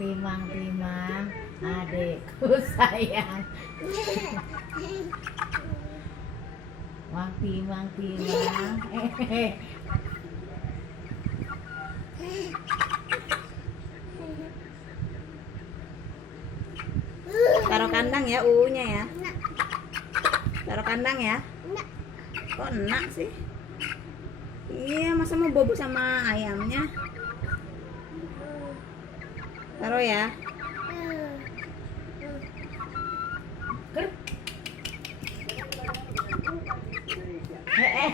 timang timang adikku sayang. Mang timang timang. Taruh kandang ya uunya ya. Taruh kandang ya. Kok enak sih? Iya, masa mau bobo sama ayamnya? Taruh ya. Eh,